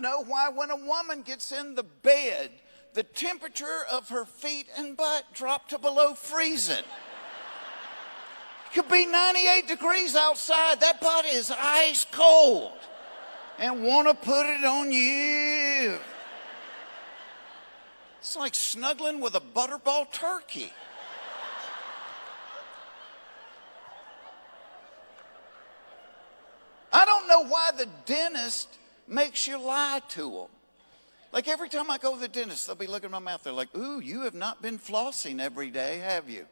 don't know why when a woman gets in the bed, the temperature of her feet and butt drop to below freezing. It could be 98 degrees outside. That butt is ice cold and want to put it on you. It's like snuggling with a butterball turkey. I don't know why the dentist makes you lie to them. Like every time I go to the dentist, they'll be looking at my mouth. They're like, ooh, you have not been flossing every day, have you?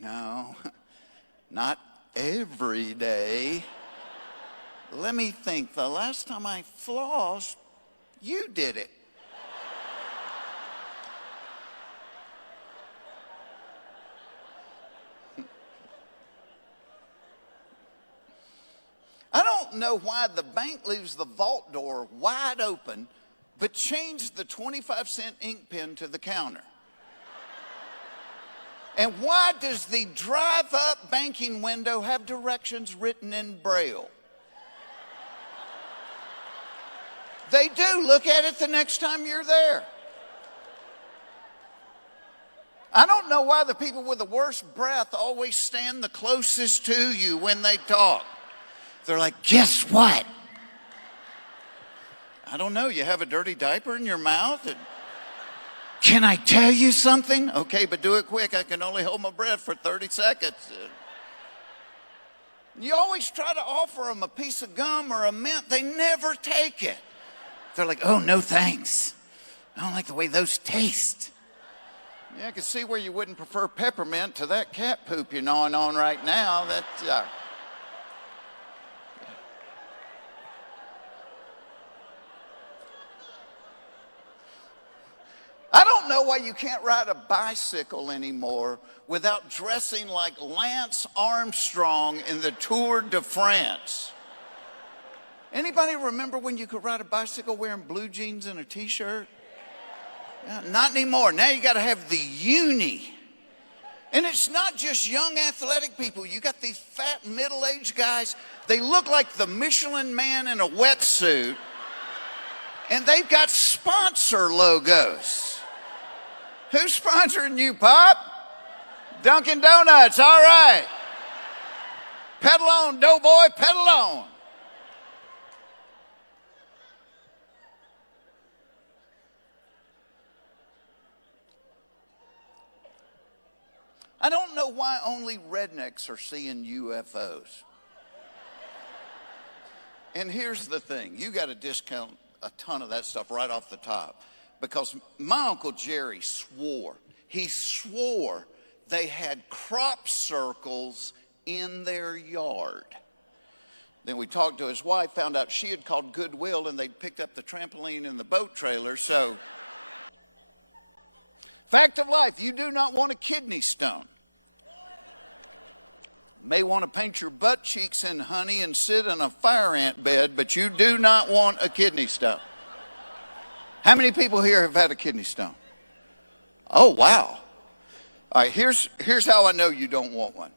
No, not every day. Let me think. The last time I flossed, you did it. I don't know why the bank leaves the vault door wide open, but changed the 25-cent ink pen to the counter. And why does the drive-up banking window have directions written in Braille? They do. Look at it the next time you're there. I don't know why the people with the worst breath always stand the closest to you when they talk. They're like, guess what? I don't know. You have a dirty diaper in your mouth? Can I tell you something? Okay, but do it quick. I can only hold my breath for 30 seconds. You always try to offer them a piece of gum or a mint. They never take it. They're like, oh, no thanks. I don't like the way those taste. Yeah, I can see where you wouldn't prefer peppermint to that cat poop you're gnawing on right now. I don't know why you can't ride a bicycle anymore without dressing like Lance Armstrong in the Tour de France. Anybody remember when you could ride a bicycle wearing blue jeans and a t-shirt? Yeah, not anymore. Now you got to have the uni. And it's not just young athletic people. You got these fat middle-aged guys. They look like the Michelin Man in a wetsuit. And they've got sponsor logos. Who's sponsoring you, Pop? Dunkin' Donuts, all right. Pedal on, doughboy, pedal on. I don't know why only rednecks are seeing UFOs. And here's the thing, you got to discount a ton of that stuff right off the top. Because my Uncle Jerry swore they had crop circles in their yard. Then we talked to his wife, found out she had called Goodwill and they'd picked up the trampoline and the boat trailer, so. Fact of life, you do not want a kidney stone. May want to paint your butt cheeks in honey and sit in a fire ant bed, but you do not want a kidney stone. How many people here have had a kidney stone? Oh, wow. All right, here's how I know you don't want one.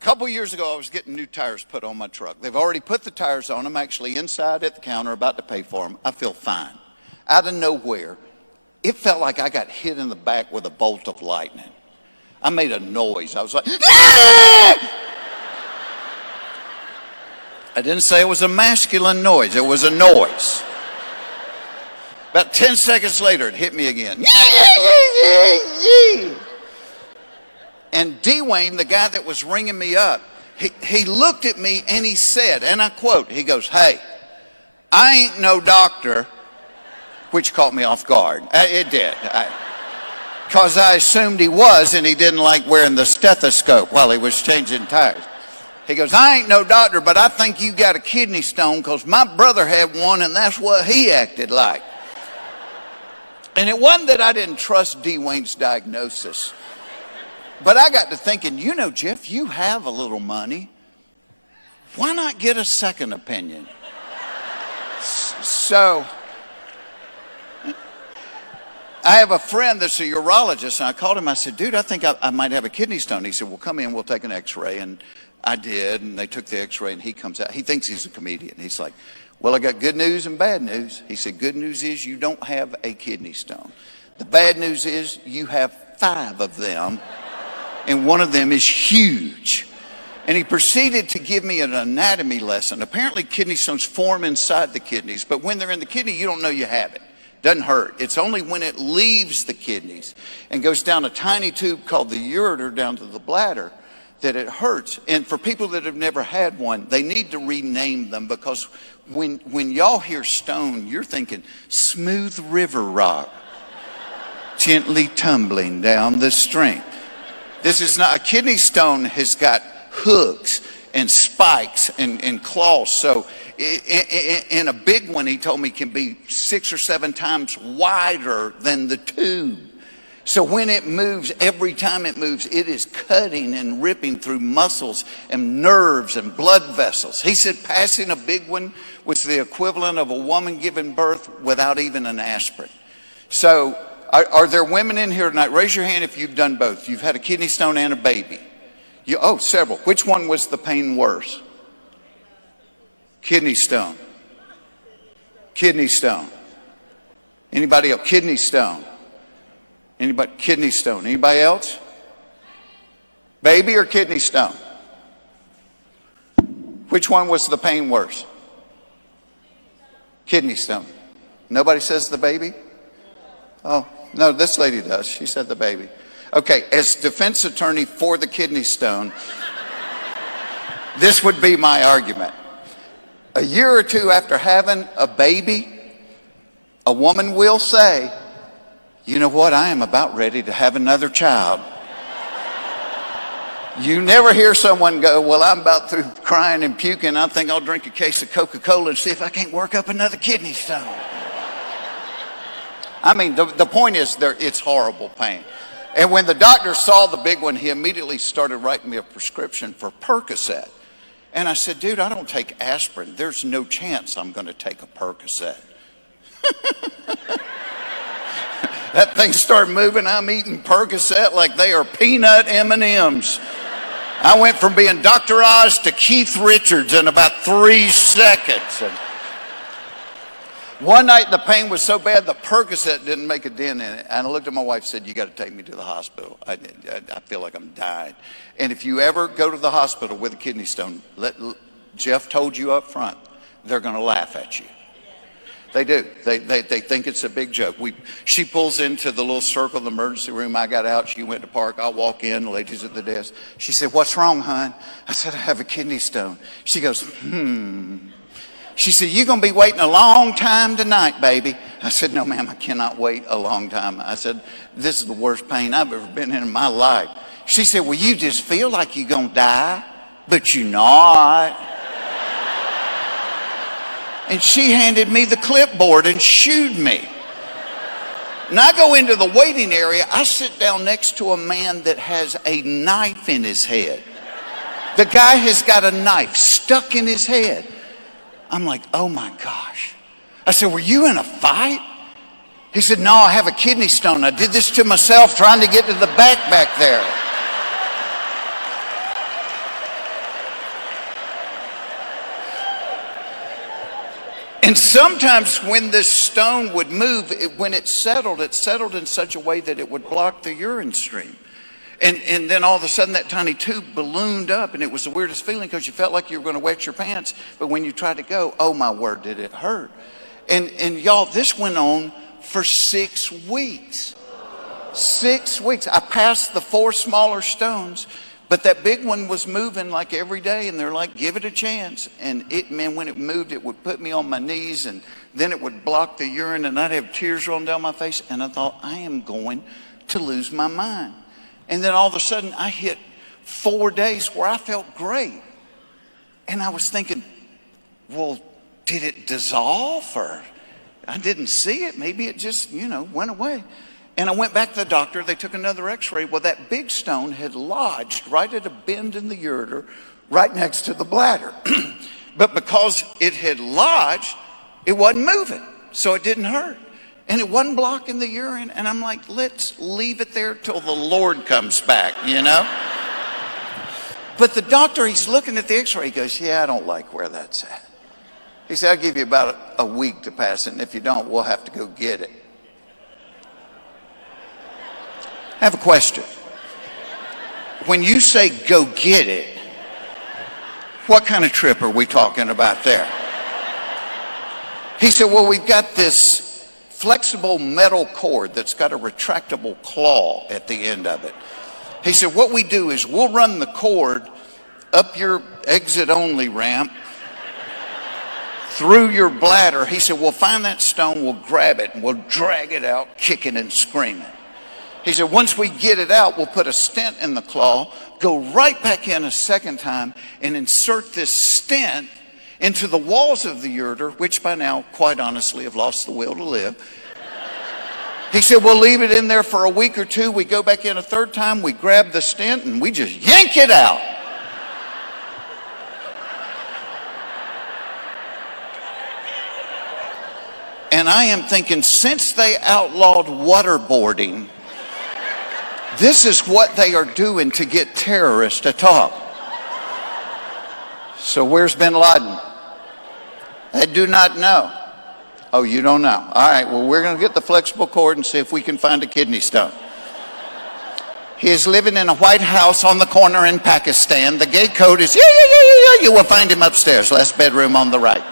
A couple years ago, I was getting new tires put on my truck. They've already put the tires on. I'm actually inside at the counter about to pay for them. I feel fine. Out of nowhere, it felt like I got hit in the back with a bolt of lightning. I made a noise. I was like, ah! I didn't say it was a masculine noise. It was a noise. About 10 seconds later, it hit me again. And Dwayne, the guy that was ringing me up, he looked at me and he said, and I quote, he goes, hey, I ain't no doctor, which caught me off guard. It did. Because I assumed he was, and he didn't like wearing the stethoscope while he was changing tires. He goes, I ain't no doctor, but I think you got a kidney stone because my brother had one and that's what he acted like. And it wasn't that I didn't trust Dwayne's diagnosis. But I got to thinking, you know, Jeff, you have a little money. Why not get a second opinion? So I have a friend that's a urologist, and I called him. I said, dude, I think I might have a kidney stone. He said, well, come in, we'll take an x-ray. And I did, and they took the x-ray, and he comes out. He thinks he's a comedian. He's like, Well, I got good news and bad news. He said, good news is you don't have a kidney stone. The bad news is you have 5 of them, and one of them is huge. And he proceeded to give me an anatomy lesson. Apparently kidney stones form inside the kidneys, but when they're in the kidney, you don't know you have it. Doesn't hurt. It's only when it leaves the kidneys and goes down a tiny tube called the ureter down to the bladder that it hurts. And for people that have never had one, they need to rename them, because when y'all hear stone, you're thinking smooth river rock, gently tumbling down the stream. This is not, a kidney stone has got hooks and spikes and claws. So in a big one, he told me, can be 6 or 7 times wider than the tube. So when it moves, every time it moves, it is cutting and ripping through muscles and nerves and blood vessels. He said passing a big one was the equivalent of a woman giving birth without even an aspirin. So are there women in here tonight? Raise your hand if you've done both. You've had a kidney stone and a baby. Oh, several. Which one was the pain worse? Kidney stone. Kidney stone. Anybody else? Kidney stone. Anybody? Kidney stone. Anybody else? Baby or kidney stone? Which one was the pain worse? Kidney stone. Nobody says the baby? Oh, no, this lady does. She said the baby. Okay, as defense attorney for the kidney stone, this would be my argument. A year or 2 after having a baby, a woman will say, you know what, I am about ready to have another child. You never hear someone go, well, I'm about through crying and puking. I think I'll drink a case of Coca-Cola and see if I can't work up another kidney stone. I mean, the point is, it's horrible pain. And when the doctor saw the big one, he immediately started writing me a prescription for Percocet. And I said, dude, I don't take aspirin. There's no chance I'm going to take a Percocet. That thing started moving. I'm eating Percocet like they are peanut M&Ms. I went from being Dr. Oz to Keith Richards in about 3 seconds. And one night the pain was so bad the Percocet didn't make a dent in it. And I looked at my wife and said, you got to take me to the hospital. I feel like I'm dying. And if you ever go to the hospital with a kidney stone, Jeff told you up front, they're going to laugh at you. They do. They think it's a big joke. She pulls into the little circle of the emergency room. I got out. She went to park. I walk in. The lady's at the desk. She said, what's wrong, hon? I said, I have a kidney stone. She goes, She said, you're going to be waiting a long time tonight, baby. I said, no, ma'am, I cannot wait a long time. I said, this is the worst pain I've ever been in my life. She said, well, you just feel like you're going to die, but you're not. And she handed me the clipboard and shooed me. And I go into the waiting area. I sit down next to a man that has a knife in his head. The guy has got a knife stuck in his head. I'm like, oh my gosh. I said, were you in a fight? He said, no, I have a kidney stone. I did this to myself trying to get to the back there. And sometimes when this stone would move, when it settled in such a way that it would block the urine stream. And then all of a sudden that tiny tube ballooned up, and it was the weirdest feeling because you felt like you were going to wet your pants. But when you tried to go, oh my word, did it hurt. And y'all, this went on for 6 weeks. 6 weeks. I passed the 4 smaller stones, but that big one was moving like every day, and they're like, give it a chance. And man, when it moved, it would put me on my knees, and then it would block the urine, and I'd have tears rolling down my face. And I thought, I am going to lose my mind. And then all of a sudden, I hit 4 days where I felt great. And I was thinking, well, did it dissolve? Or I didn't see it. Maybe it just, went away. And I went back to the doctor. They took another x-ray. Well, that big stone had lodged right at a bend in the ureter, right next to the bladder. But because it had lodged, it wasn't moving. So it didn't hurt. And it wasn't blocking the urine. And I'm like, let's leave it there till the Lord comes back, But the doctor, he's looking at the x-ray. He goes, yeah, I don't like where that's at. He said, I'll give you about a week to pass it, and if you don't, we'll have to go get it. I have a question. When you say go get it, what kind of trip are we talking about there? He said, well, we've got this flexible metal cord that's got a retractable claw at the end of it. He said, what we do is we'll run the cord up your exit only ramp through your bladder. He said, we'll find that stone, we'll grab it, and we'll drag it out kicking and screaming. He said, once we get it out, we'll put a stent in the claw, go right back in a second time, and insert this stent into the walls of the ureter, which by now, quite honestly, have lost the will to live. He said, we'll leave it in there for a week or two. We go back in a third time, we grab the stent, and we just yank it out. And I am thinking, since they outlawed waterboarding, this is what they are doing to get terrorists to talk. So where's bin Laden? I do not know. Oh, you don't know. All right, well, we're going to get the flexible cord and see if we can find a kidney stone. He is living in a white house on the corner in Pakistan. The gate code is, yeah. You will find him upstairs, last bedroom on the right.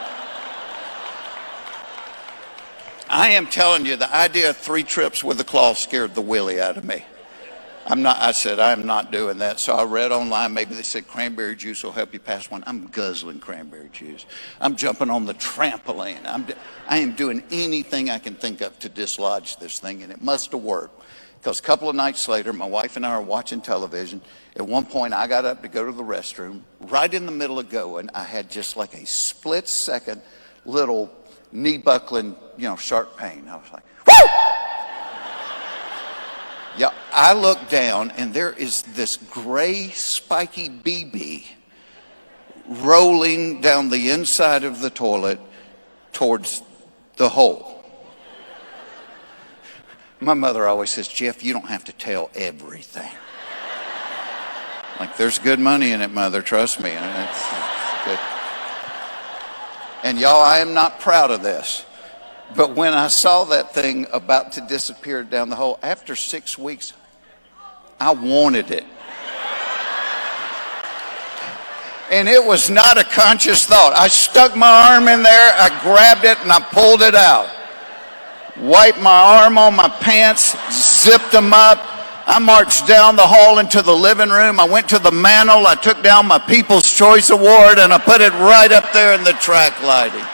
I am telling you, the idea of 3 trips with the claw scared the willy out of me. I said, I'm not doing that. So I read online, maybe they said cranberry juice will help you pass one. I'm guzzling cranberry juice. I'm jumping on the trampoline. I am doing anything I can think of to dislodge this thing, and it must have worked. Because a couple of nights later, my wife and I are watching television. At one point, I got up to go to the restroom. Right in the middle of going, I had just like a split-second little knee-buckling, sharp pain. I was like, whoo! Yeah, I look down, and there is this gray, spiky BB rolling down the inside of the toilet towards the hole. My mother always says, Jeff, you don't have to tell everything. Like, there's good money in it, Mother, trust me. And it's good. And y'all, I am not proud of this. But when I saw that thing about to disappear down the hole, after 6 weeks, I wanted it. And it was not a conscious thought. I stuck my arm in there, I grabbed it, and I pulled it out. Wiped my arm on my pants, zipped them up. I marched down the hall into the living room. I went to the mantle. I took down my People's Choice Award, and I put it right up there in the track lighting.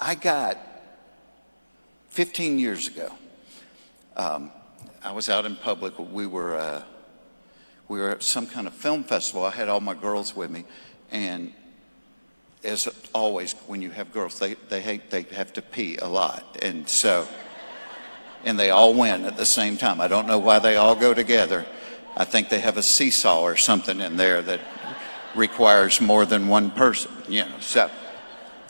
I got 15 years ago. I was out in public. We were at some kind of film festival. I had all my girls with me, and as always, when you have girls, they have to pee a lot, and they all went at the same time. I don't know why they all go together. I think they have a seesaw or something in there that requires more than one person,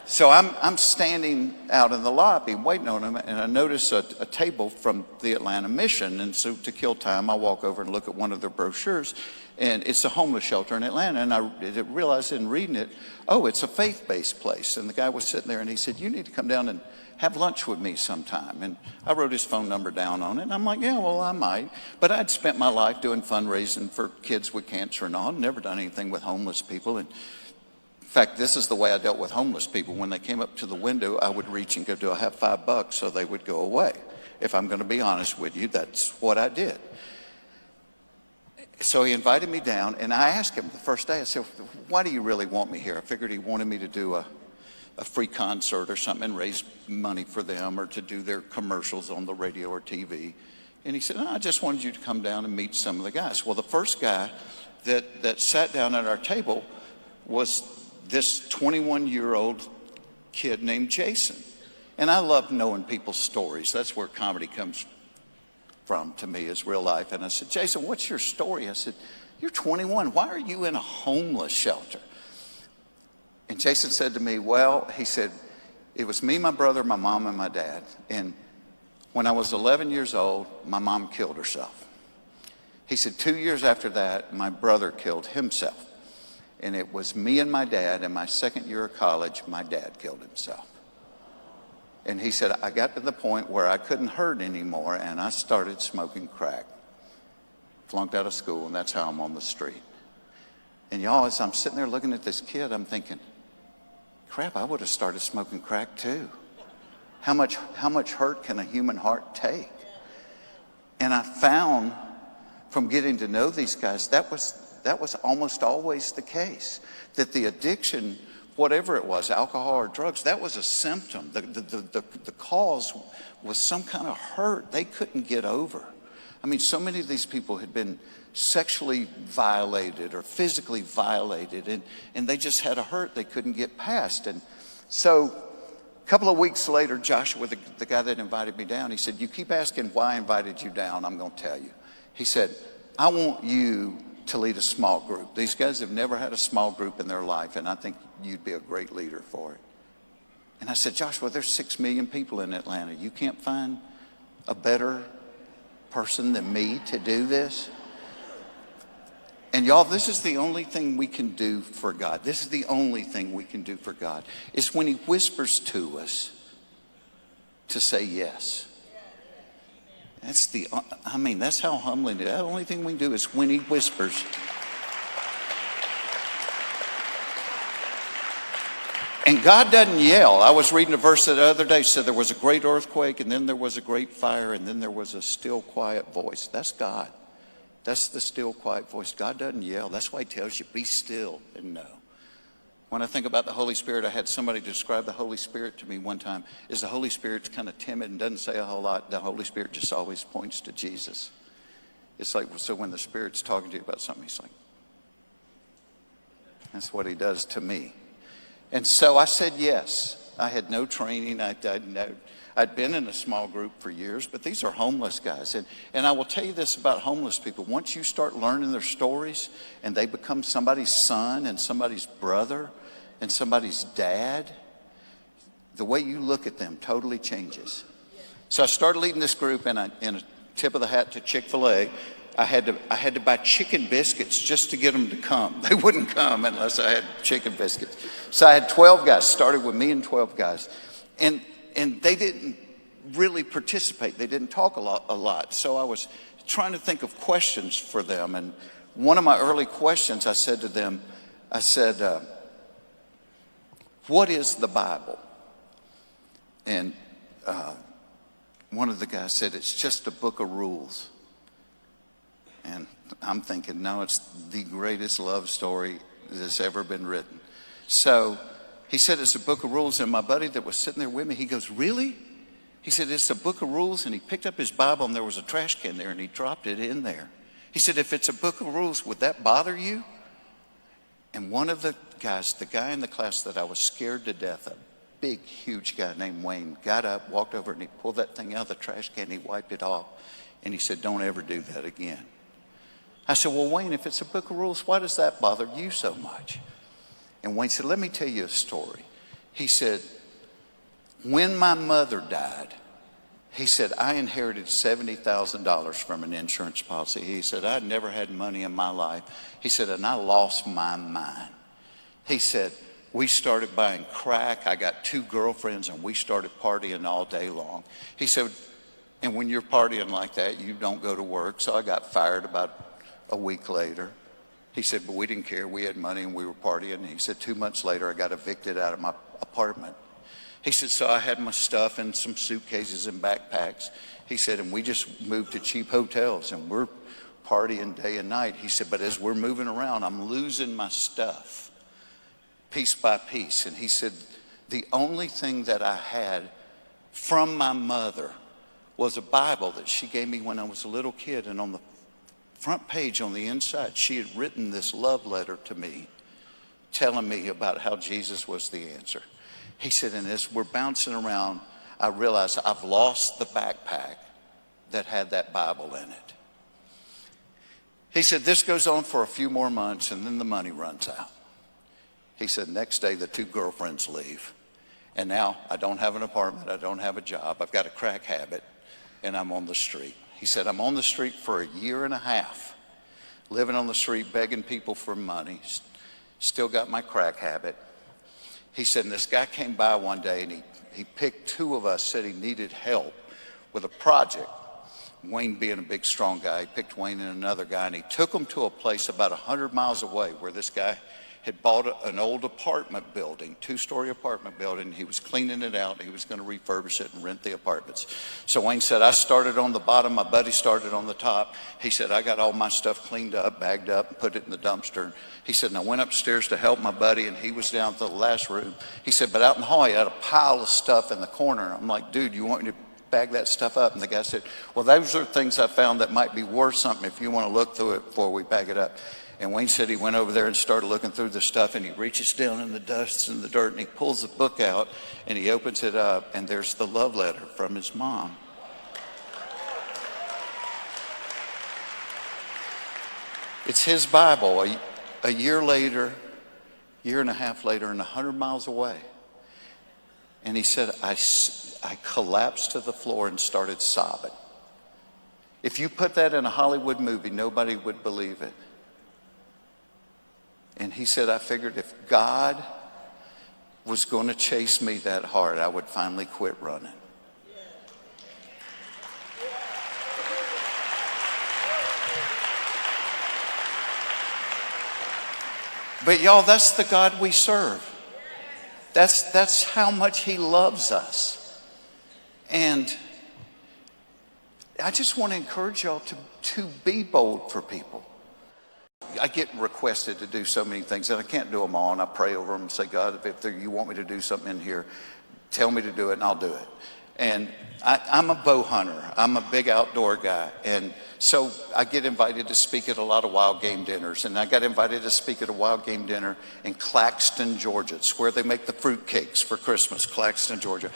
So I'm standing out in the lobby waiting on them, and I notice a table from the Atlanta Mission. And so to kill time, I walk over and look at one of their brochures, and it's a homeless shelter in Atlanta. And I realized in reading it, oh, it's a faith-based place. And the guy was sitting there, and he said, you need to come down and have lunch with me sometime. And I wrote his phone number down on it, and I'm like, yeah, well, I might. But I'd spent my life doing fundraising for kids with cancer and all, never done anything with homeless people. And in fact, this is the way I dealt with homeless people. When they came up to the window, I would reach and go, do I have $5? So they would go away. If I'm going to be honest with you, that's what I did. So he invited me down, and I asked him the first day, I said, why do you really want me here? I figured he wanted me to do a free concert or something and raise money for them, or to do their commercials on the radio or TV. And he said, no, I just wanted you to come down and meet some of the guys. Well, the first guy that sat down at our table was this 21-year-old kid named Jason. And I love knowing people's stories. That's where comedy comes from to me, is real life. And I said, Jason, what's your story? I said, you're 21. Why are you in a homeless shelter? And Jason said to me, well, he said, it was me, my brother, my mom, and my dad. And when I was 11 years old, my mom killed herself. He said, 2 years after that, my brother killed himself. And it was me and my dad. In my second year of college, my dad killed himself. And he said, I got to the point where I couldn't hurt anymore, and I started smoking crack. Flunked out of school, and that's how I'm on the street. And y'all, as I'm sitting there looking at this kid, I'm thinking, crap, I would have started smoking crack too. How much hurt can a human heart take? And I found from getting to know these guys, that was almost always the case. That the addiction, whatever it was, alcohol or drugs, that was a symptom. The cause was some kind of hurt they couldn't get over. I mean, so many of these people had been sexually violated or physically violated, and they just had a hurt they couldn't get past. And so a couple of weeks later, Joshua, the guy that invited me down, he said, you keep asking why I invited you down, I'm going to tell you. He said, I want you to lead a small group. These guys have never had a small group in their life, and I think you'd be a great leader for it. And I said, Joshua, there's 6 million people in Atlanta. You can't find a better person than me to do this? And y'all, this is the only thing we can do for God. This is the only thing we can do for God. Is when he whispers to us to say yes. That's how humbling it is. The only thing we can do is when he whispers. And God doesn't yell. I was reading a verse the other day, said there was a great earthquake, and then there was a great fire, and then there was a still, quiet voice. That's God. That's the still, quiet voice. God doesn't yell. That's why he tells you, be still and know. When I think about the Holy Spirit, I had somebody describe the Holy Spirit to me one time. Is the Holy Spirit kind of timid and doesn't say a whole lot? The Holy Spirit just always points to Jesus. It's like, so when the Spirit's talking to you about something, he's like, that's what he does to me. And so I said yes. I had no training. I'd been in a small group for years, but these are homeless guys. And I will tell you this about homeless people. Once you start learning their stories and they become somebody's son and somebody's brother and somebody's dad, the way you look at them totally changes. So I started leading this group, and in a tip of the hat to Chick-fil-A, I had to buy chicken biscuits just to get them to come. They wouldn't come unless I had chicken biscuits. So I had 12 guys, started with me and 12 guys. And they didn't really participate. They didn't talk a lot. So I was trying to think of questions for them. And one of my early questions, I said to them, what is the Bible? And one of the guys said, it's just a book of rules. And I'm thinking, no, it's the greatest love story that's ever been written. So he said, it's a book of rules. And my buddy that was sitting there with me, he goes, really? He said, it's a book of rules. And he picked up his Bible, and there was a trash can there, and he dropped it in there. He said, if it's a book of rules, would that bother you? And one of the guys, the guy in the class that I was scared to death of, big, huge guy named Wayne, got up, walked over, and he pulled that thing out of the trash can, he wiped it off, and he said, don't ever do that again. I said, well, Wayne, if it's a book of rules, why does that bother you so much? And Wayne said, let me tell you a story. He said, when my mother died, he said, I inherited $70,000 from an insurance policy. He said, I'd never had money in my life. He said, and I lost my mind. He said, we started buying crack. I got 2 girlfriends, and we started partying all day long. He said, and when you're partying like that, you don't go to work. So I got fired about a week later. He said, but we didn't care. We had money and we were partying. And he said, 2 months later, I got evicted out of my apartment. He said, so I had my stuff in some suitcases and backpacks. He said, and we just moved to cheap hotels, and we're partying day and night. He said, but as we're moving around, I'm losing my stuff piece by piece. And he said, the only thing that I had from my mother was a Bible that she gave me when I was a little kid. And on the front page on the inside, she had written this love letter to me, telling me about how Jesus was the answer. He said, and as we're bouncing around, I realized I've lost the backpack that had that Bible in it. He said, this goes on for a few more months, and then the money runs out. He said, next day, the 2 girlfriends leave. And now I don't have an apartment. I don't have a job. I've got a crack habit, and I'm on the street. He said, I'm on the street for a year and a half. living on the street, begging people for money, still got my crack habit. He said, and this guy came by one day and he picked two of us, said he needed help with a project. Wayne being a big, strong guy, he picked Wayne and another guy, and he took them to a place about 100 miles away where this guy had bought an old apartment building, two-story apartment building. He was cleaning it out. He was going to refurbish it and rent the apartments. So Wayne said, I started on the bottom. My buddy started on the top. He said, I got all my stuff cleaned up, bagged up, and put it in the dumpster. He said, and I went upstairs to help my buddy, and he was down to the last room. He said, but out in the hall, he had a pile of stuff in the corner. I'm like, dude, you want me to bag that stuff up? And the guy said, well, those are things I found that might be worth something if you want to look through it before we bag it up. And Wayne said he went over there and started looking through the stuff, and he reaches down in the dust and the dirt, and he pulls the book out, and he opens it up, and there's the love letter from his mom. It's his Bible. A year later, year and a half later, and 100 miles away. And he said, I collapsed to the floor and started sobbing. If you put that in a Hollywood movie, nobody would believe it. And he said, I figured if God was going to chase me that hard, I would finally quit running. But y'all, that's the God we serve. That's how much he loves us. And I just want to encourage y'all to be bold for people. I get requested to do so many things, and I can't do them all, and I pray over them and say, God, if you want me to do something in here, tell me to do it, and I'll do it. And I'm a bow hunter. I'm a big outdoor guy. And so I get invited to speak at a lot of wild game dinners. And I got invited to speak at a wild game dinner in Claxton, Georgia. It's where they make the fruit cakes for Christmas, Claxton, Georgia.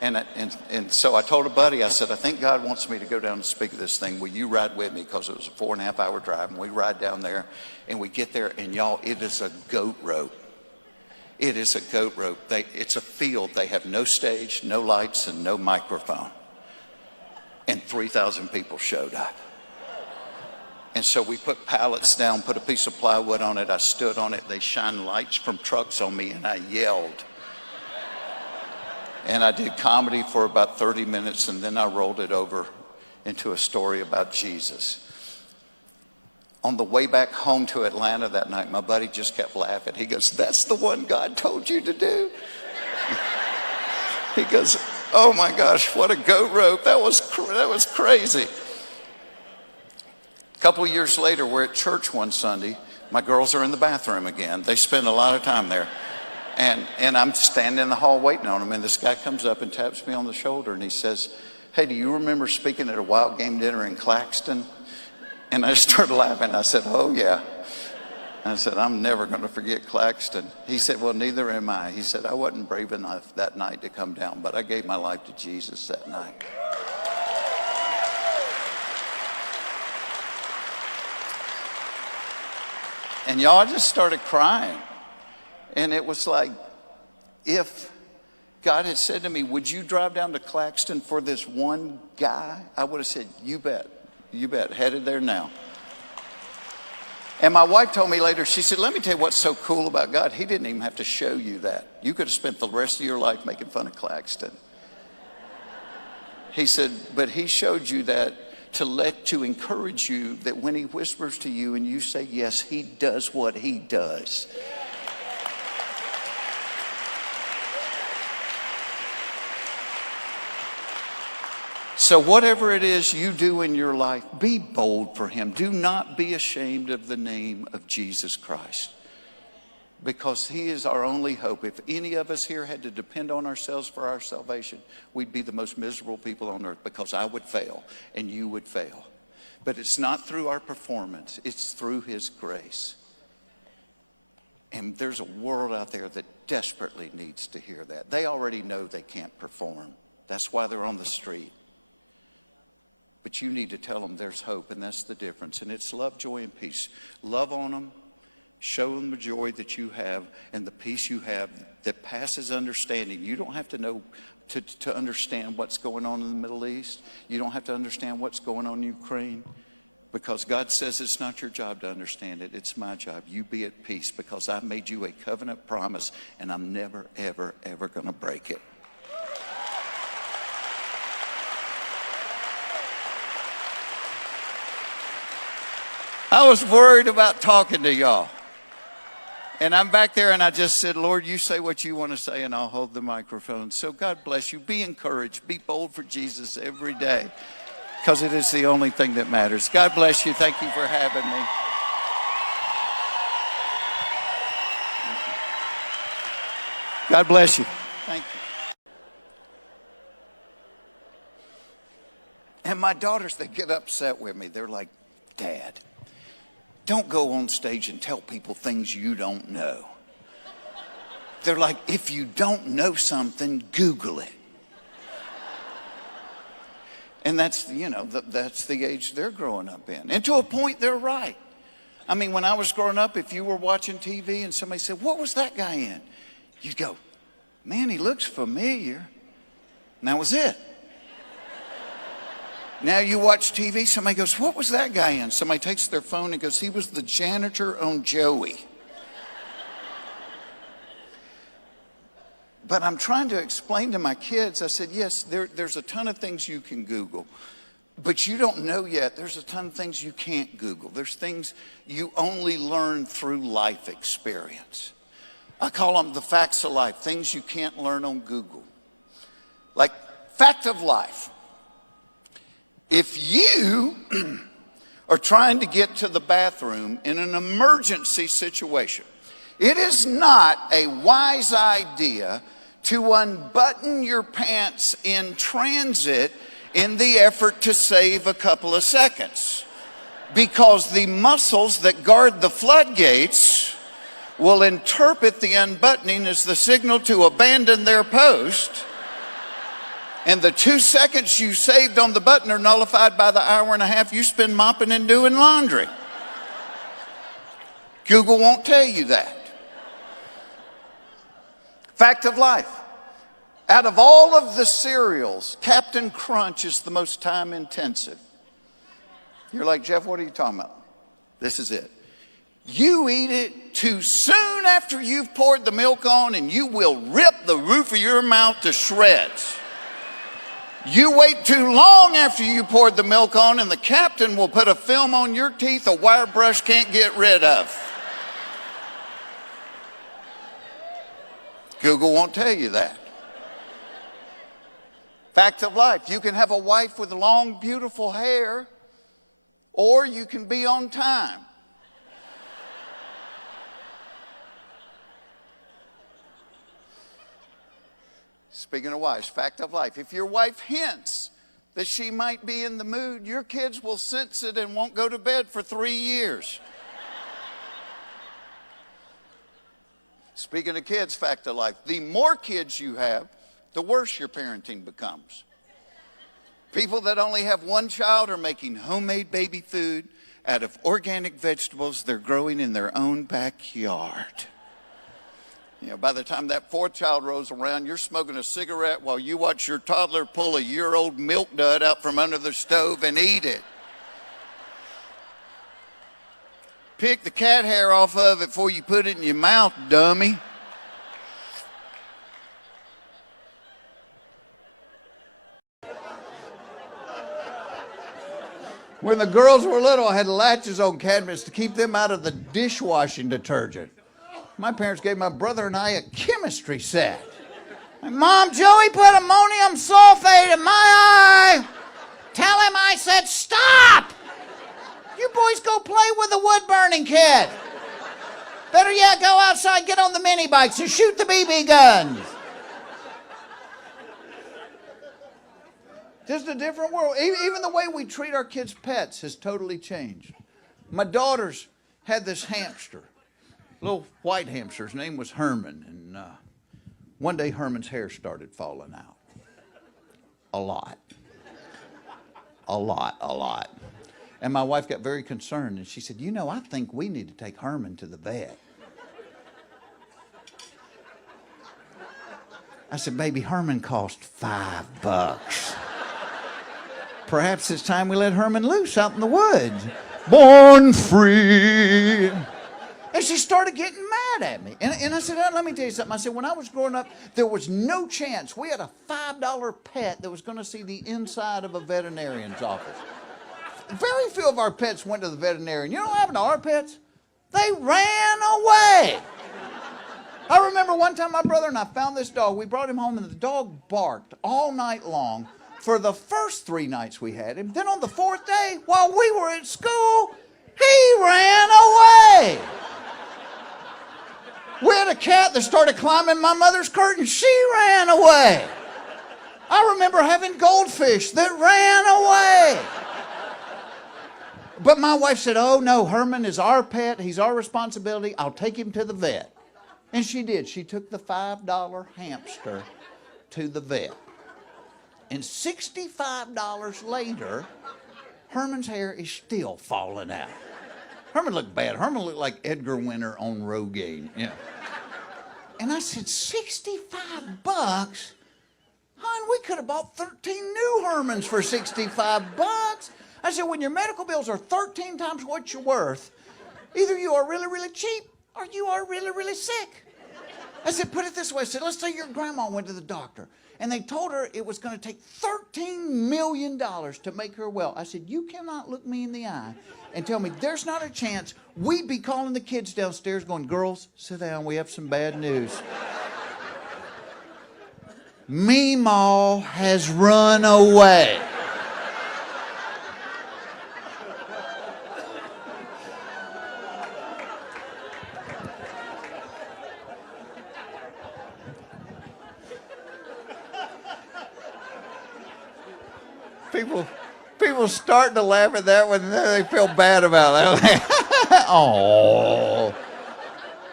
And so I told a buddy, I said, I think God wants me to go down and speak at this thing. Will you ride with me? Because it was a 4.5 hour drive. And we ride down there, and we get there, and y'all, it is a goat rope. It is a goat rope. It's a field. They have no stage, no lights, and no microphone. And 3,000 people showed up. And so we put pallets down, put a piece of plywood on it. I stood on it. They shined lights from trucks on me, and I yelled. And I did comedy for about 30 minutes, and then I rolled it over into a story about Jesus. On the way back home to Atlanta that night, my buddy just kept laughing. He goes, that's the one God told you to do? He goes, oh my gosh, what a goat rope. That was crazy. A couple of years later, we're at church one Sunday. My girls are in the bathroom again. They spend a lot of time there. And I'm standing in the hall waiting on them, and this guy comes up and taps me on the shoulder, and he says, hey, do you remember speaking at a wild game dinner in Claxton? And I started laughing. I said, oh, yeah. And I said, I'm never going to forget Claxton. He said, well, neither am I. He said, I wasn't brave enough that night to come down, but I gave my life to Jesus that night. And y'all, I just started crying. And it was like, if God had said to me, would you drive down to Claxton for this one guy? I would have said, you bet. You bet, headed there now. And my wife told me later, she said, let me tell you what's so cool about God. He didn't even have to show you that. You could have spent the rest of your life making fun of Claxton. He said, but he showed you that to encourage you that when he whispers to you and you say yes, he does what he does. So whatever it is you do in your life, be bold for him. Do not be ashamed of the name of Jesus Christ, because he is our only hope. If any of us here had to depend on ourselves for our salvation, we'd be the most miserable people on earth, because I would fail and you would fail. But it's not through our performance. It's through his grace. And there's a world out there that desperately needs to hear that. They already know they can't perform. That's why they're on the street. But you need to tell them there's hope, and that's the difference. And it's love, joy, and peace. Love on them. Show them the joy that you have and the peace you have that passes understanding. You don't have to know to understand what's going on in the Middle East. You don't have to understand what's going on in Ukraine. Because God says it's not your job to understand it. It's my job. You be at peace because I made you a covenant promise and I'm never, ever, ever going to break it. I was worried about talking to y'all. And I'm back there and I just said, Lord, you say what you want to say and I'll hold the microphone. So God bless you. Be encouraged. Be bold for Jesus every day because it is the only thing that matters. God bless you. Thank you for having me. God bless you. Thank you. And my daughters, they get upset with me. They're like, Dad, don't go on stage and tell people things you don't know. They're like, if you don't know something, Google it. And that's, you know, that's the age they're growing up in. And to a point, they're right. I mean, when I was growing up, if you were watching TV and somebody said, what was that guy in? You'd go, man, he looks familiar. And that was it. Now you watch TV, somebody goes, what was that guy in? Somebody takes their phone and goes, he was the janitor on Joey. But I'm trying to explain to my kids, I said, yes, there's a ton of things you can Google, but you don't know yet. There's a ton of things you can't Google. There's things you only learn through life experience. I call them the facts of life, things you can't learn on Google. Like, fact of life. If you are trying to get to the bathroom in an emergency situation, it is not a wise idea to unbutton your pants in transit in the effort to save a couple of seconds, because the muscles that guard the floodgates will interpret the unbuttoning as the signal to abandon their post. And the 2 seconds you saved on the button are nullified by the hour and a half you spend mopping and doing laundry. Google won't tell you that. Fact of life. Out of all of the cereals, Captain Crunch is the most time intensive. You're like, Jeff, what are you talking about? This is it. You eat it too soon after you've poured the milk on and you will rip the roof of your mouth to shreds. You wait too long after you poured the milk on and the captain will put a film on your teeth a wire brush can't get rid of. Google won't tell you that. Fact of life. You can have a wife with long, beautiful hair, or you can be on time. Speaking of wives, fact of life. If your wife hints that she might be in the mood, your kids will sense it and won't go to bed for 3 years. Speaking of kids, fact of life. The more kids you have, the worse your parenting becomes. People that only have one child are making homemade baby food out of organic vegetables they're growing in their own backyard. You know, by the time that fourth child rolls around, you're smoking a cigarette while you watch your toddler pull a year-old milk dud out from under the stove and eat it. Pick the cat hair off of it before you put it in your mouth, dummy. When the girls were little, I had latches on cabinets to keep them out of the dishwashing detergent. My parents gave my brother and I a chemistry set. Mom, Joey put ammonium sulfate in my eye. Tell him I said stop. You boys go play with the wood-burning kid. Better yet, go outside, get on the mini bikes and shoot the BB guns. Just a different world. Even the way we treat our kids' pets has totally changed. My daughters had this hamster. Little white hamster. His name was Herman. And one day Herman's hair started falling out. A lot. And my wife got very concerned and she said, you know, I think we need to take Herman to the vet. I said, baby, Herman cost $5. Perhaps it's time we let Herman loose out in the woods. Born free. And she started getting mad at me. And I said, let me tell you something. I said, when I was growing up, there was no chance. We had a $5 pet that was going to see the inside of a veterinarian's office. Very few of our pets went to the veterinarian. You know what happened to our pets? They ran away. I remember one time my brother and I found this dog. We brought him home and the dog barked all night long for the first 3 nights we had him. Then on the 4th day, while we were at school, he ran away. We had a cat that started climbing my mother's curtain. She ran away. I remember having goldfish that ran away. But my wife said, oh no, Herman is our pet. He's our responsibility. I'll take him to the vet. And she did. She took the $5 hamster to the vet. And $65 later, Herman's hair is still falling out. Herman looked bad. Herman looked like Edgar Winter on Rogaine. Yeah. And I said, $65? Hon, we could have bought 13 new Hermans for $65. I said, when your medical bills are 13 times what you're worth, either you are really, really cheap or you are really, really sick. I said, put it this way. I said, let's say your grandma went to the doctor and they told her it was going to take $13 million to make her well. I said, you cannot look me in the eye and tell me there's not a chance we'd be calling the kids downstairs going, girls, sit down, we have some bad news. Meemaw has run away. People start to laugh at that one, and then they feel bad about it. Oh,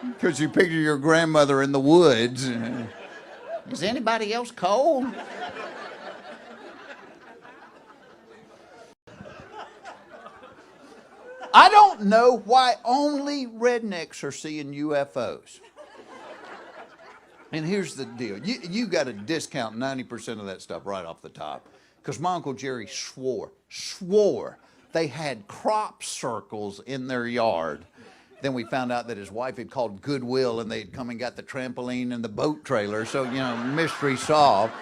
because you picture your grandmother in the woods. Is anybody else cold? I don't know why only rednecks are seeing UFOs. And here's the deal. You got to discount 90% of that stuff right off the top. Because my Uncle Jerry swore they had crop circles in their yard. Then we found out that his wife had called Goodwill and they'd come and got the trampoline and the boat trailer. So, you know, mystery solved.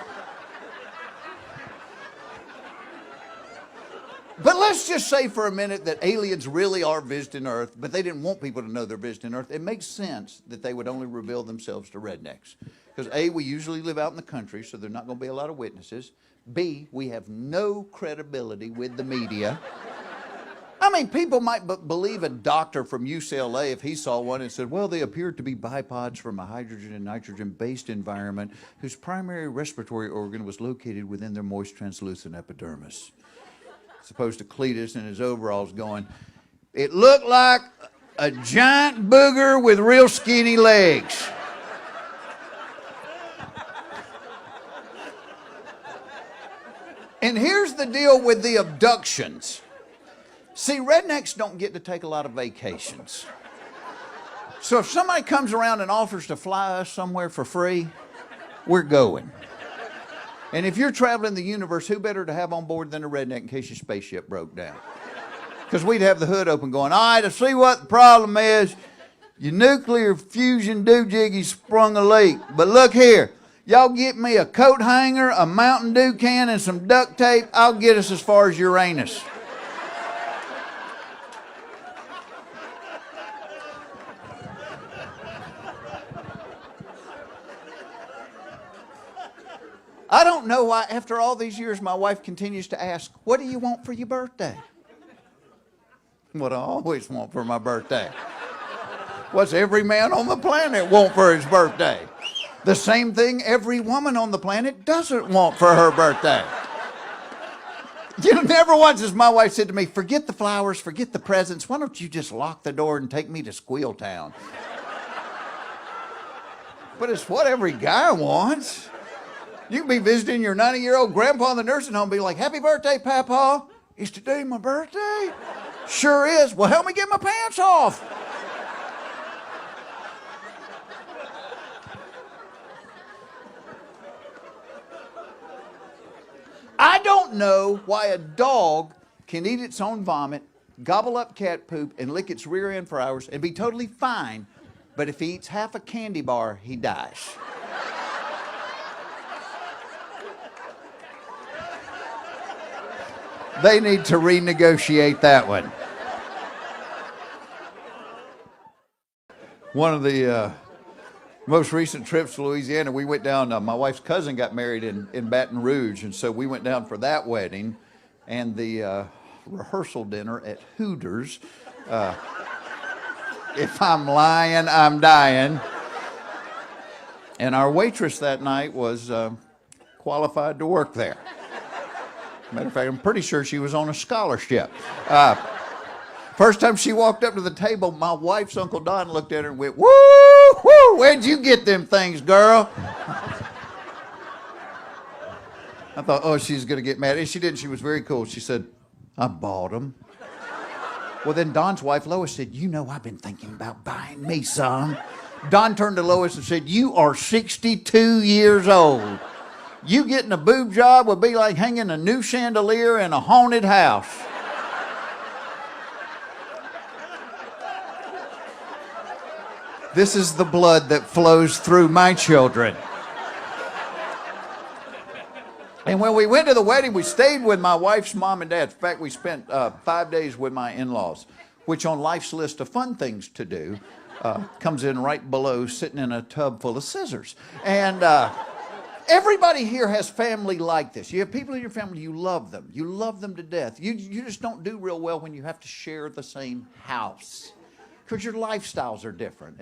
But let's just say for a minute that aliens really are visiting Earth, but they didn't want people to know they're visiting Earth. It makes sense that they would only reveal themselves to rednecks. Because A, we usually live out in the country, so there's not going to be a lot of witnesses. B, we have no credibility with the media. I mean, people might believe a doctor from UCLA if he saw one and said, well, they appeared to be bipods from a hydrogen and nitrogen-based environment whose primary respiratory organ was located within their moist translucent epidermis. As opposed to Cletus in his overalls going, it looked like a giant booger with real skinny legs. And here's the deal with the abductions. See, rednecks don't get to take a lot of vacations. So if somebody comes around and offers to fly us somewhere for free, we're going. And if you're traveling the universe, who better to have on board than a redneck in case your spaceship broke down? Because we'd have the hood open going, all right, I see what the problem is. Your nuclear fusion doojiggy sprung a leak. But look here. Y'all get me a coat hanger, a Mountain Dew can, and some duct tape. I'll get us as far as Uranus. I don't know why, after all these years, my wife continues to ask, what do you want for your birthday? What I always want for my birthday. What's every man on the planet want for his birthday? The same thing every woman on the planet doesn't want for her birthday. You know, never once has my wife said to me, forget the flowers, forget the presents. Why don't you just lock the door and take me to Squeal Town? But it's what every guy wants. You can be visiting your 90-year-old grandpa in the nursing home and be like, happy birthday, Papa. Is today my birthday? Sure is. Well, help me get my pants off. I don't don't know why a dog can eat its own vomit, gobble up cat poop, and lick its rear end for hours and be totally fine, but if he eats half a candy bar, he dies. They need to renegotiate that one. One of the most recent trips to Louisiana, we went down, my wife's cousin got married in Baton Rouge, and so we went down for that wedding and the rehearsal dinner at Hooters. If I'm lying, I'm dying. And our waitress that night was qualified to work there. Matter of fact, I'm pretty sure she was on a scholarship. First time she walked up to the table, my wife's Uncle Don looked at her and went, "Woo, woo, where'd you get them things, girl?" I thought, oh, she's going to get mad. And she didn't. She was very cool. She said, "I bought them." Well, then Don's wife, Lois, said, "You know, I've been thinking about buying me some." Don turned to Lois and said, "You are 62 years old. You getting a boob job would be like hanging a new chandelier in a haunted house." This is the blood that flows through my children. And when we went to the wedding, we stayed with my wife's mom and dad. In fact, we spent 5 days with my in-laws, which on life's list of fun things to do comes in right below sitting in a tub full of scissors. And everybody here has family like this. You have people in your family, you love them. You love them to death. You just don't do real well when you have to share the same house, because your lifestyles are different.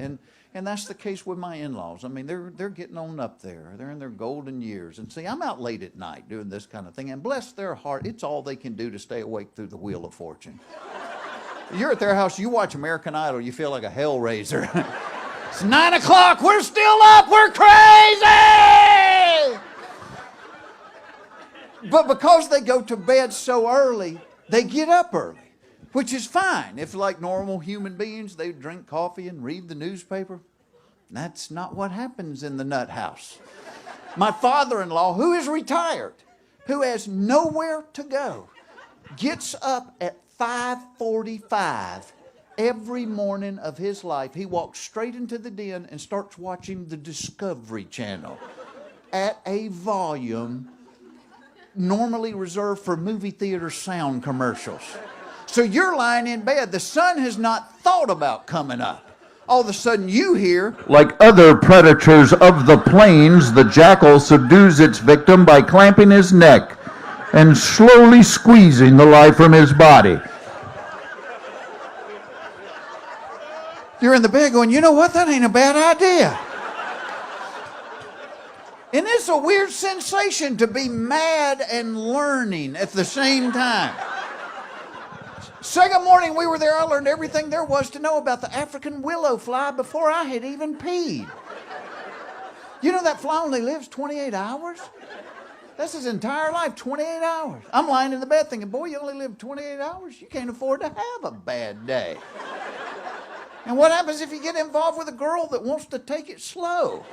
And that's the case with my in-laws. I mean, they're getting on up there. They're in their golden years. And see, I'm out late at night doing this kind of thing. And bless their heart, it's all they can do to stay awake through the Wheel of Fortune. You're at their house, you watch American Idol, you feel like a hellraiser. It's 9 o'clock, we're still up, we're crazy! But because they go to bed so early, they get up early, which is fine. If, like normal human beings, they drink coffee and read the newspaper. That's not what happens in the nut house. My father-in-law, who is retired, who has nowhere to go, gets up at 5:45 every morning of his life. He walks straight into the den and starts watching the Discovery Channel at a volume normally reserved for movie theater sound commercials. So you're lying in bed. The sun has not thought about coming up. All of a sudden you hear, "Like other predators of the plains, the jackal subdues its victim by clamping his neck and slowly squeezing the life from his body." You're in the bed going, you know what? That ain't a bad idea. And it's a weird sensation to be mad and learning at the same time. Second morning we were there, I learned everything there was to know about the African willow fly before I had even peed. You know that fly only lives 28 hours? That's his entire life, 28 hours. I'm lying in the bed thinking, boy, you only live 28 hours? You can't afford to have a bad day. And what happens if you get involved with a girl that wants to take it slow?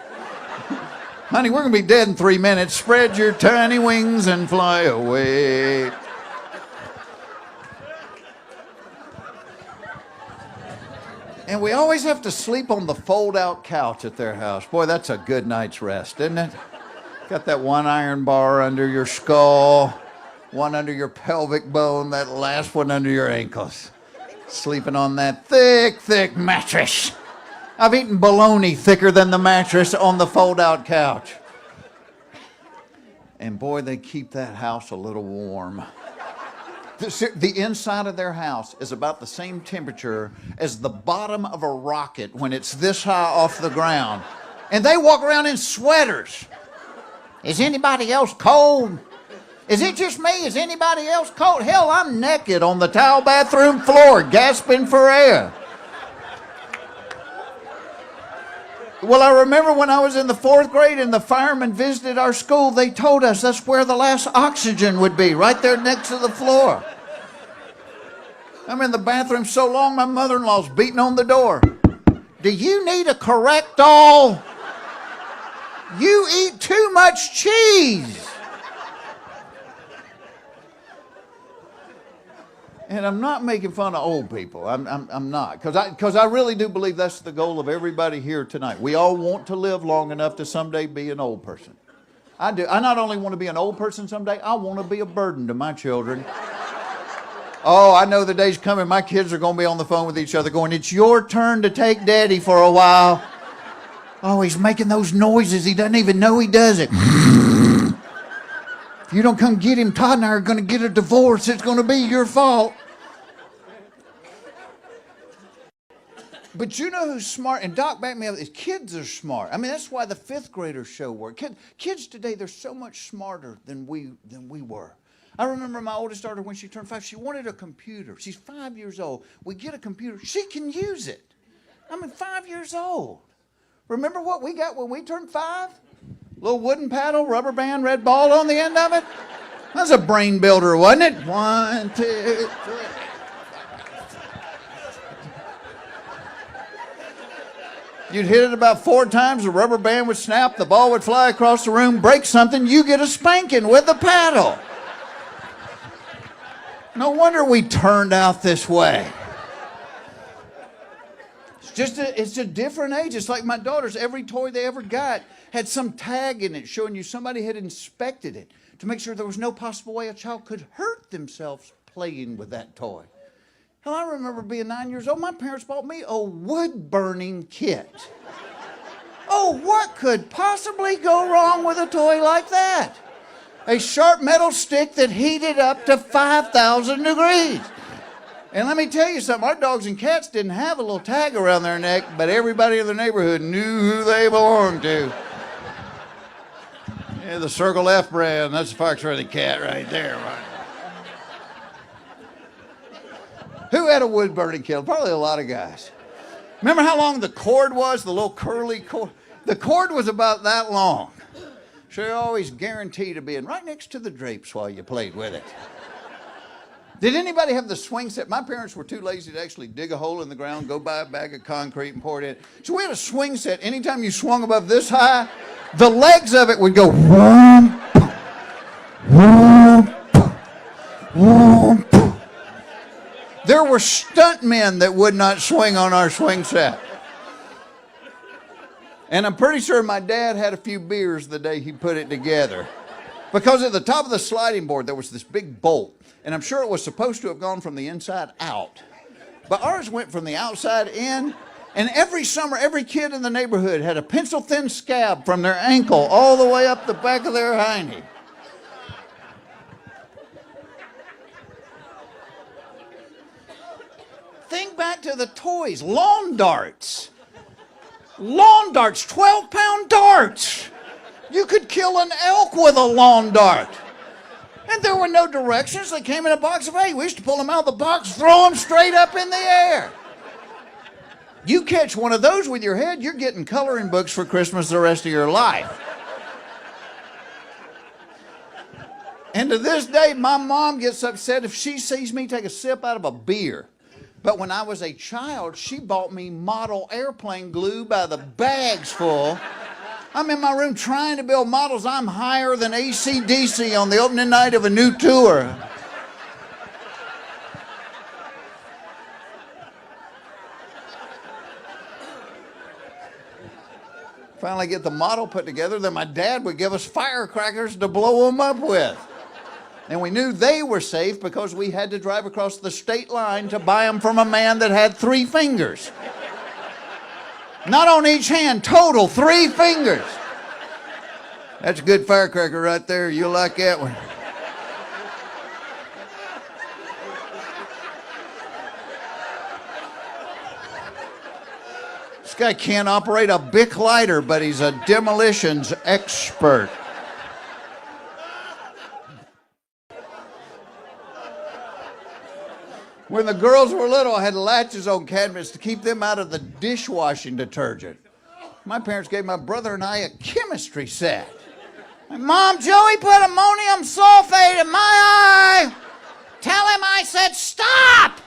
Honey, we're going to be dead in 3 minutes. Spread your tiny wings and fly away. And we always have to sleep on the fold-out couch at their house. Boy, that's a good night's rest, isn't it? Got that one iron bar under your skull, one under your pelvic bone, that last one under your ankles. Sleeping on that thick, thick mattress. I've eaten bologna thicker than the mattress on the fold-out couch. And boy, they keep that house a little warm. The inside of their house is about the same temperature as the bottom of a rocket when it's this high off the ground. And they walk around in sweaters. Is anybody else cold? Is it just me? Is anybody else cold? Hell, I'm naked on the tile bathroom floor, gasping for air. Well, I remember when I was in the 4th grade and the firemen visited our school, they told us that's where the last oxygen would be, right there next to the floor. I'm in the bathroom so long, my mother-in-law's beating on the door. Do you need a correct-all? You eat too much cheese. And I'm not making fun of old people. I'm not. Because I really do believe that's the goal of everybody here tonight. We all want to live long enough to someday be an old person. I do. I not only want to be an old person someday, I want to be a burden to my children. Oh, I know the day's coming. My kids are going to be on the phone with each other going, it's your turn to take Daddy for a while. Oh, he's making those noises. He doesn't even know he does it. If you don't come get him, Todd and I are going to get a divorce. It's going to be your fault. But you know who's smart? And Doc backed me up. Is kids are smart. I mean, that's why the fifth graders show work. Kids today, they're so much smarter than we were. I remember my oldest daughter, when she turned 5, she wanted a computer. She's 5 years old. We get a computer. She can use it. I mean, 5 years old. Remember what we got when we turned 5? Little wooden paddle, rubber band, red ball on the end of it. That was a brain builder, wasn't it? 1, 2, 3. You'd hit it about 4 times, the rubber band would snap, the ball would fly across the room, break something, you get a spanking with the paddle. No wonder we turned out this way. It's a different age. It's like my daughters, every toy they ever got had some tag in it showing you somebody had inspected it to make sure there was no possible way a child could hurt themselves playing with that toy. Hell, I remember being 9 years old, my parents bought me a wood-burning kit. Oh, what could possibly go wrong with a toy like that? A sharp metal stick that heated up to 5,000 degrees. And let me tell you something, our dogs and cats didn't have a little tag around their neck, but everybody in the neighborhood knew who they belonged to. Yeah, the Circle F brand, that's a Foxworthy cat right there. Right? Who had a wood-burning kit? Probably a lot of guys. Remember how long the cord was, the little curly cord? The cord was about that long. So you always guaranteed to be in right next to the drapes while you played with it. Did anybody have the swing set? My parents were too lazy to actually dig a hole in the ground, go buy a bag of concrete and pour it in. So we had a swing set. Anytime you swung above this high, the legs of it would go whoomp, whoomp, whoomp. There were stunt men that would not swing on our swing set. And I'm pretty sure my dad had a few beers the day he put it together. Because at the top of the sliding board, there was this big bolt. And I'm sure it was supposed to have gone from the inside out. But ours went from the outside in. And every summer, every kid in the neighborhood had a pencil-thin scab from their ankle all the way up the back of their hiney. Think back to the toys, lawn darts. Lawn darts, 12-pound darts. You could kill an elk with a lawn dart. And there were no directions. They came in a box of 8. We used to pull them out of the box, throw them straight up in the air. You catch one of those with your head, you're getting coloring books for Christmas the rest of your life. And to this day, my mom gets upset if she sees me take a sip out of a beer. But when I was a child, she bought me model airplane glue by the bags full. I'm in my room trying to build models. I'm higher than AC/DC on the opening night of a new tour. Finally get the model put together, then my dad would give us firecrackers to blow them up with. And we knew they were safe because we had to drive across the state line to buy them from a man that had 3 fingers. Not on each hand, total 3 fingers. That's a good firecracker right there. You'll like that one. This guy can't operate a Bic lighter, but he's a demolitions expert. When the girls were little, I had latches on cabinets to keep them out of the dishwashing detergent. My parents gave my brother and I a chemistry set. Mom, Joey put ammonium sulfate in my eye. Tell him I said stop.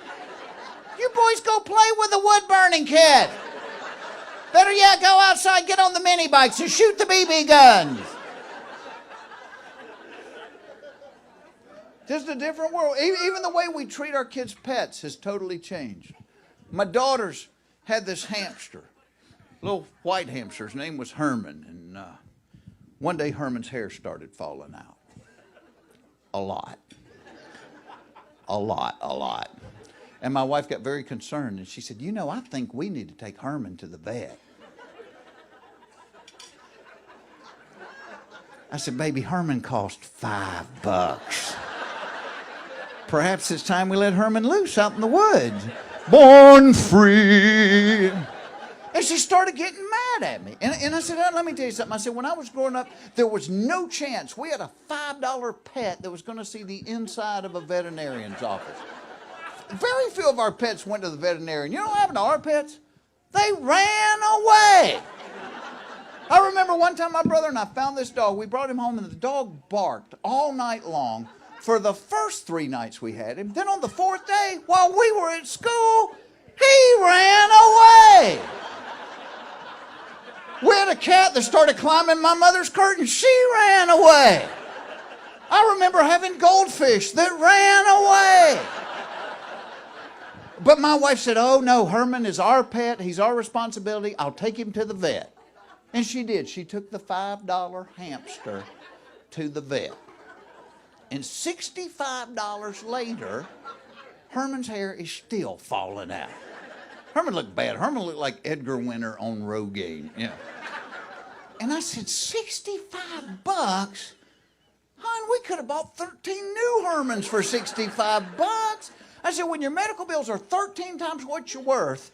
You boys go play with the wood-burning kid. Better yet, go outside, get on the mini bikes and shoot the BB guns. This is a different world. Even the way we treat our kids' pets has totally changed. My daughters had this hamster, little white hamster. His name was Herman. And one day Herman's hair started falling out. A lot. And my wife got very concerned, and she said, I think we need to take Herman to the vet. I said, baby, Herman cost $5. Perhaps it's time we let Herman loose out in the woods. Born free. And she started getting mad at me. And I said, let me tell you something. I said, when I was growing up, there was no chance. We had a $5 pet that was going to see the inside of a veterinarian's office. Very few of our pets went to the veterinarian. You know what happened to our pets? They ran away. I remember one time my brother and I found this dog. We brought him home and the dog barked all night long for the first 3 nights we had him. Then on the 4th day, while we were at school, he ran away. We had a cat that started climbing my mother's curtain. She ran away. I remember having goldfish that ran away. But my wife said, oh no, Herman is our pet. He's our responsibility. I'll take him to the vet. And she did. She took the $5 hamster to the vet. And $65 later, Herman's hair is still falling out. Herman looked bad. Herman looked like Edgar Winter on Rogaine. Yeah. And I said, $65? Hon, we could have bought 13 new Hermans for $65. I said, when your medical bills are 13 times what you're worth,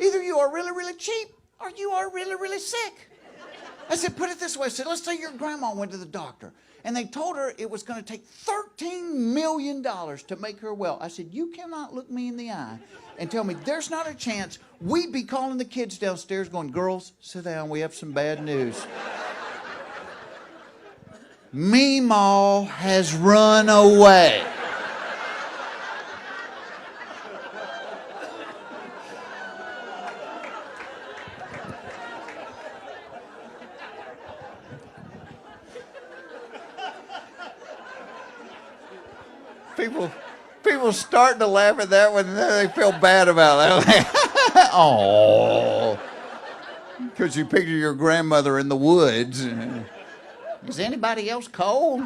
either you are really, really cheap or you are really, really sick. I said, put it this way. I said, let's say your grandma went to the doctor and they told her it was going to take $13 million to make her well. I said, you cannot look me in the eye and tell me there's not a chance we'd be calling the kids downstairs going, girls, sit down, we have some bad news. Meemaw has run away. People start to laugh at that one, and then they feel bad about it. Oh, because you picture your grandmother in the woods. Is anybody else cold?